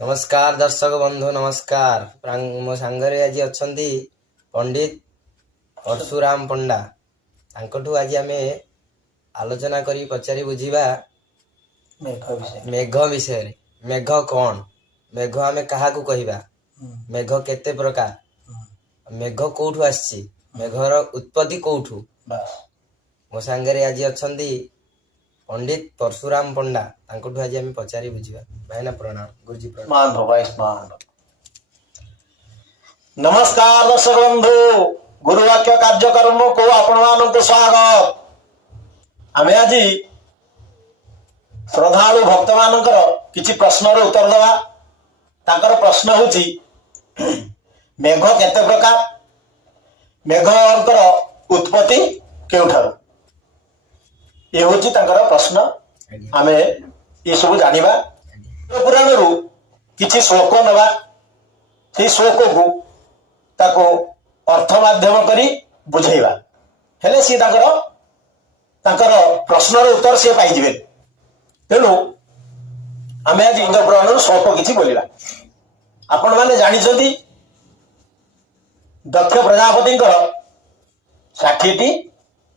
नमस्कार दर्शक बंधु नमस्कार। मो सांगरे आज अच्छा पंडित परशुराम पंडा तांकठू आज आम आलोचना करी पचारि बुझीबा मेघ विषय। मेघ कौन, मेघ आमे कहा को कहिबा, मेघ केते प्रकार, मेघ कोठू आसी, मेघर उत्पत्ति कोठू। मो सांगरे आज अच्छा पंडित परशुराम पंडा तांकठू आज आम पचारि बुझीबा। भाईना प्रणाम, गुरुजी प्रणाम। नमस्कार दर्शक बंधु, गुरुवाक्य कार्यक्रम को आपण मानक स्वागत। आमे आज श्रद्धालु भक्त मानकर किछि प्रश्न रो उत्तर देवा। ताकर प्रश्न होछि मेघ केते प्रकार, मेघकर उत्पत्ति केउठारु, ये होछि ताकर प्रश्न। आमे ये सब जानिबा। पुराण रु किछि श्लोक नवा, से श्लोक को ताको अर्थ माध्यम करी बुझेइबा हेले सी ताकर प्रश्न रो उत्तर से पाई जिवे। तेनु आमे आज इंद्र पुराण श्लोक किछि बोलिबा। आपण माने जानि छथि दक्ष प्रजापति 60 टी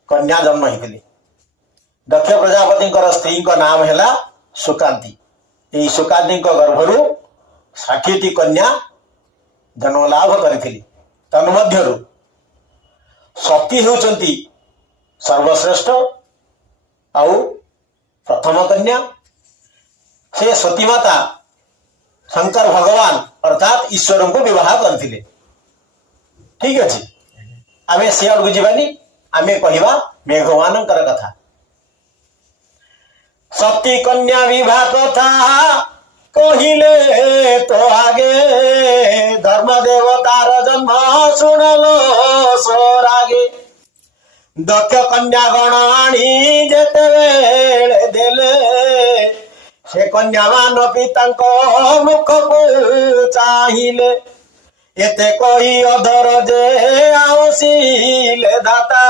कन्या जन्म हेतिले। दक्ष प्रजापति स्त्री को नाम हैला सुकांती। यही सुकांती गर्भरु 60 टी कन्या जन्म लाभ करिथिली। तन्मध्यरु सती होउचंती सर्वश्रेष्ठ आउ प्रथम कन्या। से सती माता शंकर भगवान अर्थात ईश्वर को विवाह करथिले। ठीक अछि, आमे से आडू जीवानी, आमे कहिबा मेघवानकर कथा। सती कन्या विवाह कथा कहिले तो आगे, धर्म देवतार जन्म सुनलो सोरागे। दक्ष कन्या गणाणी जेते बेले देले, से कन्या मान पितांको मुख को चाहिले। एते कही अधर जे आवसिले दाता,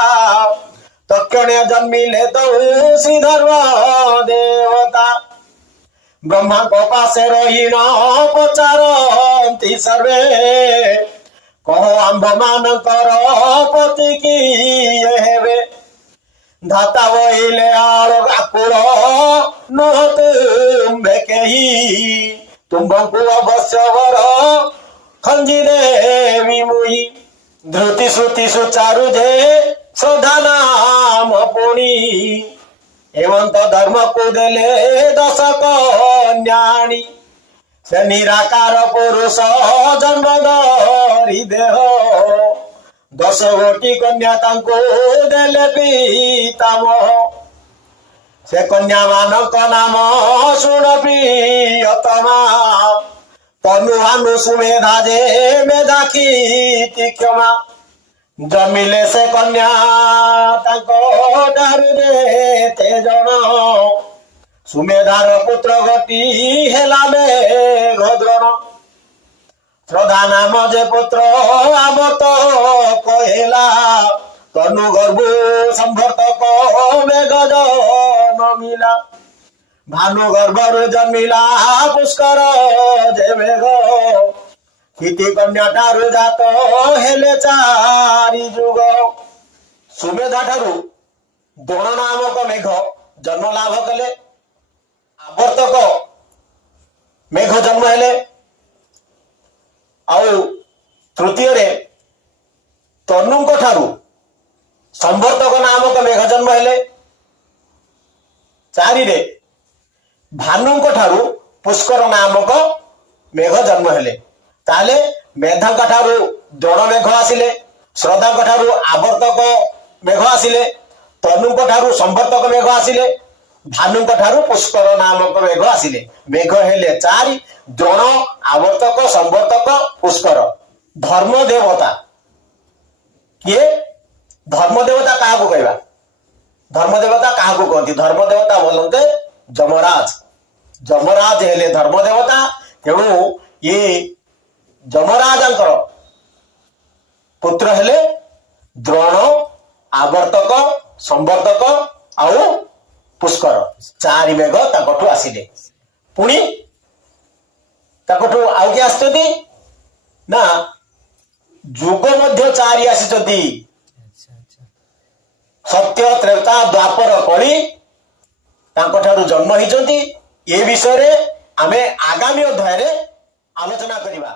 तक्षणे जन्मिले तो श्री धर्म देवता। ब्रह्मा को पासे रहीण पचारती सर्वे, कहो आंभ मानकर पति किए हेबे। धाता बहिले आड़ आकुल नह तुम्बे केही, तुम्भंकु अवश्य वर खंजी देवी मुई। धृति श्रुति सुचारु जे श्रद्धा नाम पुणी, हेमंत धर्म को देले 10 कन्याणी। से निराकार पुरुष जन्म धरी देह, 10 गोटी कन्या तांको देले पितामह। से कन्या मानक नाम शुण प्रियतमा, तनु भानु सुमेधा जे मेधा कीर्ति क्षमा। जमिले से कन्या ताको डारु देते जन, सुमेधार पुत्र गति हेला मेघद्रोण। श्रद्धा नाम जे पुत्र आबत कहेला, तनु गर्भु संभर्तक मेघ जन्मिला। भानु गर्भर जन्मिला पुष्कर जे मेघ, हिति कन्या ठारू जात हेले 4 जुग। सुमेधा ठारू द्रोण नामक मेघ जन्म लाभ कले। आवर्तक मेघ जन्म हेले। आउ तृतीय रे तनुंक ठारू संवर्तक नामक मेघ जन्म हेले। 4 रे भानुंक ठारू पुष्कर नामक मेघ जन्म हेले। ताले मेधांक ठारू द्रोण मेघ आसिले, श्रद्धांक ठारू आवर्तक मेघ आसिले, तनुंक ठारू संवर्तक मेघ आसिले, भानुंक ठारू पुष्कर नामक मेघ आसिले। मेघ हेले 4, द्रोण आवर्तक संवर्तक पुष्कर। धर्म देवता किए? धर्म देवता क्या कहवा? धर्म देवता क्या कहती? धर्म देवता बोलते जमराज। जमराज हेले धर्म देवता। तेणु ये जमराजंकर पुत्र हेले द्रोण, आवर्तक, संवर्तक आउ पुष्कर। 4 मेघ ताकठू आसिले। पुणी ତାଙ୍କଠୁ ଆଉ କିଏ ଆସିଛନ୍ତି ନା ଯୁଗ ମଧ୍ୟ ଚାରି ଆସିଛନ୍ତି ସତ୍ୟ ତ୍ରେତା ଦ୍ୱାପର କଳି ତାଙ୍କଠାରୁ ଜନ୍ମ ହେଇଛନ୍ତି। ଏ ବିଷୟରେ ଆମେ ଆଗାମୀ ଅଧ୍ୟାୟରେ ଆଲୋଚନା କରିବା।